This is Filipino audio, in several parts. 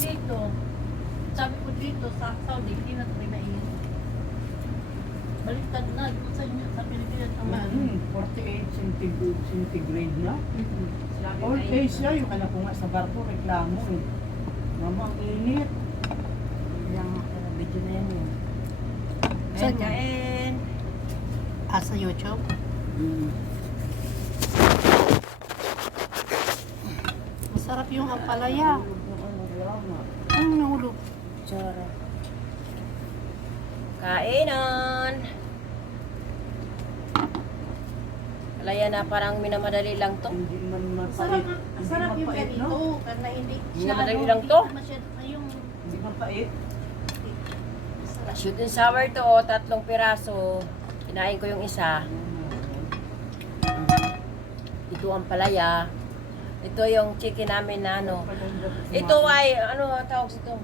dito, sabi ko dito sa Saudi, hindi na tayo mainit. Baliktad na, dito sa inyo, sa Pilipinas naman. Hmm, 48 centigrade, centigrade na. All Asia, yung anak ko nga sa barko, reklamo eh. Mama, ang init. Yung video na yan yun. Saan Kain, kain. Ah, sa YouTube? Hmm. Masarap yung ampalaya. Ang nahulog. Tsara. Kainan. Alaya na parang minamadali lang to. Hindi man mapait. masarap Hindi yung ganito. no? Karena hindi Hindi siya, madali ano, lang to. hindi mapait. Shoot and sour to, oh, tatlong piraso. Kinain ko yung isa. Ito ang palaya. Ito yung chicken namin na ano. Ito ay, ano tawag ito?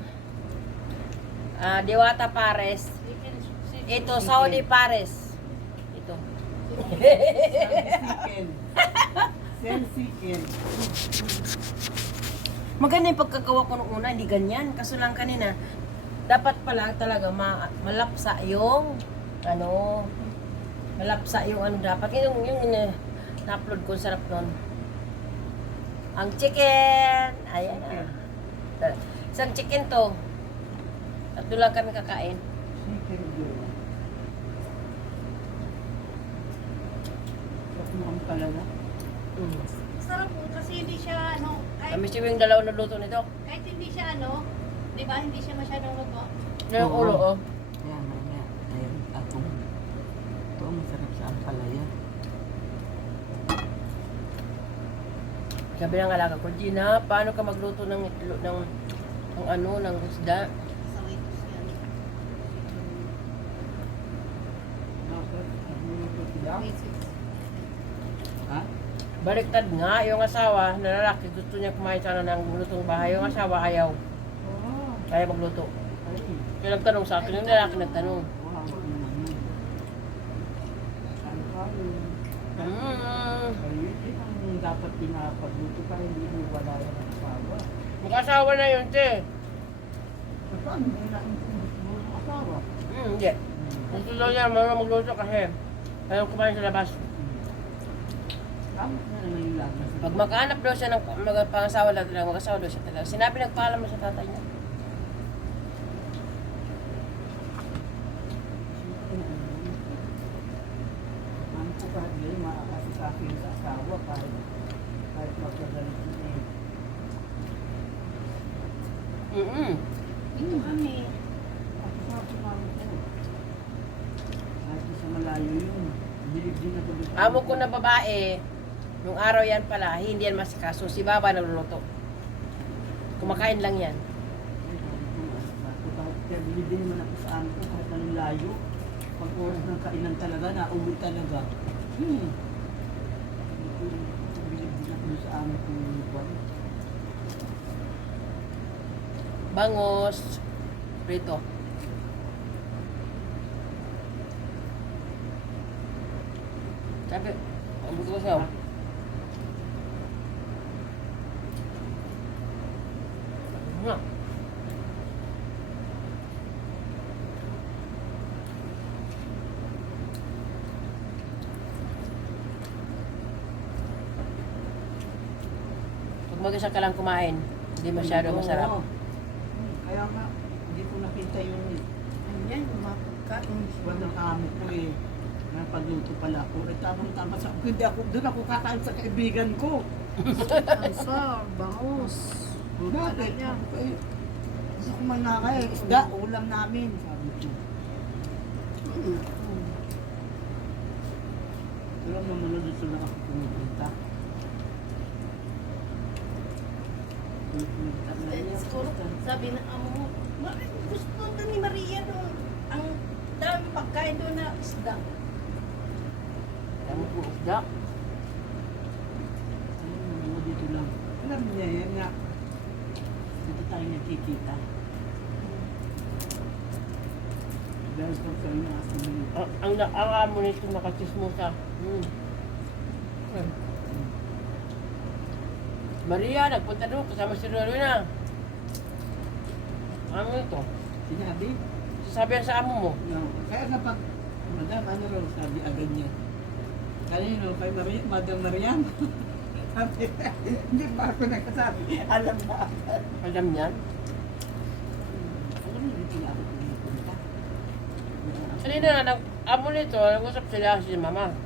Ah, Diwata Pares. Ito, Saudi Pares. Ito. Sensiken. Maganda yung pagkagawa ko nung una, hindi ganyan. Kaso lang kanina, dapat pala talaga ma malapsa yung, ano, malapsa yung ano dapat. Yung, yung, yung na-upload ko, sarap nun. Ang chicken! Ayan na. Isang chicken to. Tatlo lang kami kakain. Chicken girl. Sarap mo ang talaga. Mm. Masarap po kasi hindi siya ano, kahit, Kami siya yung dalawa na luto nito. kahit hindi siya ano, di ba, hindi siya masyadong luto. Ano yung ulo, oh. Kaya nga nga. Ayun, atong. Ito ang masarap sa ampalaya. Sabi ng alaga ko, Gina, paano ka magluto ng, itlo- ng, ng ano, ng isda? Ha? Baliktad nga, yung asawa, na lalaki, gusto niya kumain sana ng lutong bahay. Yung asawa ayaw, kaya magluto. Ay. Kaya nagtanong sa akin, yung lalaki nagtanong. Wow, dapat pinapagluto para hindi mo wala yan ang asawa. mag-asawa na yun, te. So, paano mo na mo ang asawa? Hmm, hindi. Gusto daw niya, mga magluto kasi ayaw kumain sa labas. Tama na naman yung. Pag makahanap daw siya ng mag- pangasawa lang talaga, mag-asawa daw siya talaga. Sinabi nagpaalam na sa tatay niya. Ano ko kahit ngayon makakasikasin sa asawa kahit kahit magkagalit yun eh. Mm-mm. Ito kami. Ako sa malayo yun. Hilig din ako. Amo ko na babae, nung araw yan pala, hindi yan masikaso. Si Baba nagluluto. Kumakain lang yan. Kaya bilib din naman ako sa amin ko kahit anong layo. Pag oras ng kainan talaga, nauwi talaga. Hmm. Ako sa amin kung buwan. Bangos, prito. Sabi, ang buto ko sa'yo. Nga. Pag mag-isa ka lang kumain, hindi masyado masarap. Oo. Hmm, Kaya nga, hindi ko nakita yung Ayan, mapagkain. buwan ng amo ko eh. Napagluto pala ako. Eh, tamang-tama sa Hindi ako, doon ako kakain sa kaibigan ko. Ansar, bangus. Bakit? Eh, Hindi ko man nakaya. Isda, ulam namin. Sabi ko. Alam naman na dito lang ako pumupunta. Pumupunta na Eh, yan. Siguro, sabi na amo mo, "Bakit gusto to ni Maria doon. Ang dami pagkain doon na isda. Dami po isda. Naman na dito lang. Alam niya yan nga. Dito tayo nakikita. Dahil pag sa inyo, yun. Ang, ang, ang amo nito nakachismosa. Hmm. Hmm. Maria, nagpunta doon kasama si Rowena. Ano ito? Sinabi. Sabi yan sa amo mo. No. Kaya nga pag, Madam, ano raw sabi agad niya? Kanino, kay Maria, Madam Mariam. sabi, hindi pa ako nagsasabi. Alam na. Alam niyan. Alam niyo, hindi ako. Kanina na, nag, amo nito, nag-usap sila si mama.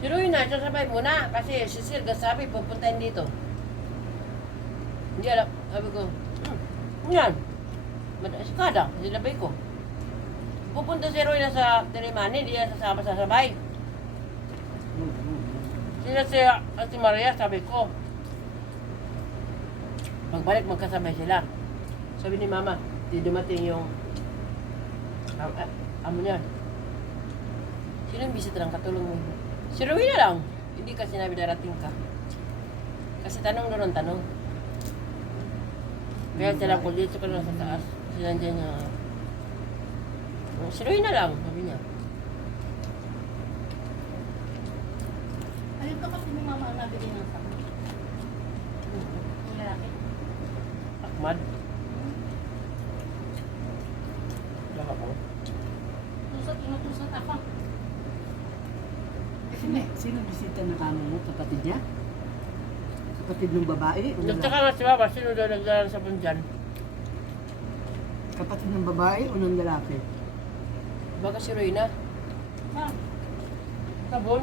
Si Roy na, sasabay muna. Kasi si Sir sabi, pupuntahin dito. Hindi alam. Sabi ko, hmm, yan. Mad- Si Kada, sinabay ko. Pupunta si Roy na sa Tirimani, hindi yan sasama sa sabay. Sila si Ate Maria, sabi ko. Magbalik, magkasabay sila. Sabi ni Mama, di dumating yung am, ah, amo niya. Sino yung bisita ng katulong mo? Rowena na lang. Hindi ka sinabi darating ka. Kasi tanong doon ang tanong. Kaya sila ko dito ka lang sa taas. Sila dyan niya. Si Rowena na lang, sabi niya. Ayun ka kasi ni mama ang nabili ng. Yung lalaki. Ahmad. Laka ko. Tusot, inutusot ako. Sino, sino bisita ng amo mo? Kapatid niya? Kapatid ng babae? o Nagtaka nga si Mama, sino daw nagdala sa bunjan? Kapatid ng babae o ng lalaki? Baka si Rowena. Ma, Sabon.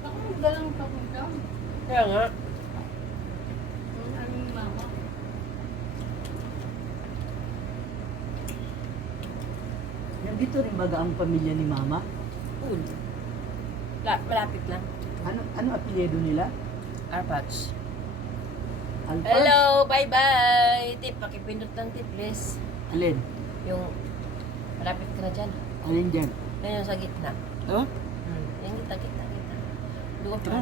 ako magalang papunta. Kaya nga. Yung aming mama. Nandito rin baga ang pamilya ni Mama? Uy. La, malapit lang. Ano ano apelyido nila? Arpats. Alphonse? Hello, bye-bye. Tip, pakipindot lang tip, please. Alin? Yung, malapit ka na dyan. Alin dyan? Yan yung sa gitna. Oh? Hmm. Yung gitna, gitna, gitna. Ka